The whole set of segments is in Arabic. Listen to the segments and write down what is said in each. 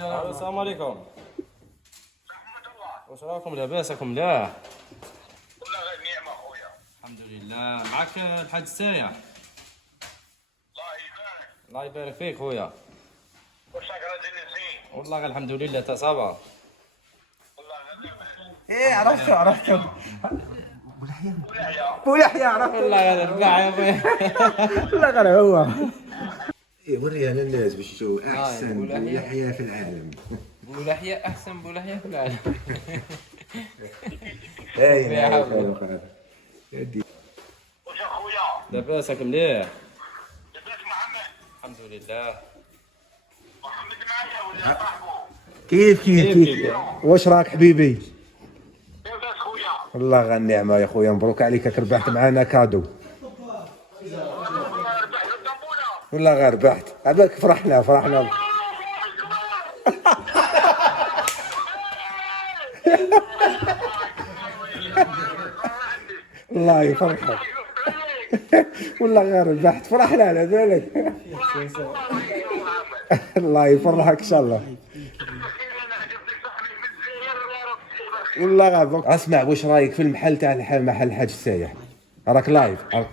السلام عليكم. واش راكم لاباسكم؟ لا والله غير نعمة خويا. الحمد لله. معك الحاج السايع. الله يبارك. الله يبارك فيك خويا. واش راك راجل زين؟ والله غير الحمد لله تصابا. والله غير نعمة. ايه عرفته ولاية. بو يحيى عرفته والله غير رباع يا خويا. لا غير هو. إيه وريها للناس باش تشوف احسن بو لحية. لحية في العالم. بولحية احسن بولحية في العالم. هاي يا هاي حبيبي. واش اخويا؟ لاباسك مليح؟ لاباس محمد؟ الحمد لله. محمد معايا ولا صاحبه؟ كيف كيف كيف كيف كيف. واش راك حبيبي؟ لاباس خويا. والله غير النعمة يا خويا، مبروك عليك راك ربحت معانا كادو. ربحت الطنبولة. والله غير ربحت عباك، فرحنا الله يفرحك. والله غير ربحت فرحنا على بالك. الله يفرحك ان شاء الله. والله غير اسمع، واش رايك في المحل تاع محل الحاج السايح؟ راك لايف ها؟ ان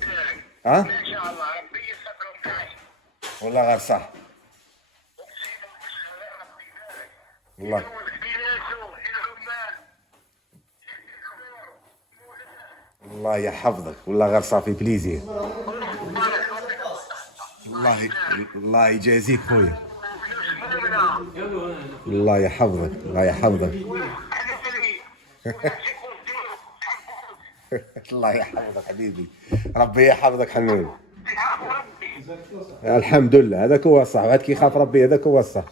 شاء الله ربي يسترهم معي. والله غير صح. والله الله يحفظك، والله غير صافي بليزير. الله يجازيك خويا. الله يحفظك الله يحفظك. الله يحفظك حبيبي، ربي يحفظك حبيبي. الحمد لله، هذاك هو الصح، هذاك كي يخاف ربي هذاك هو الصح.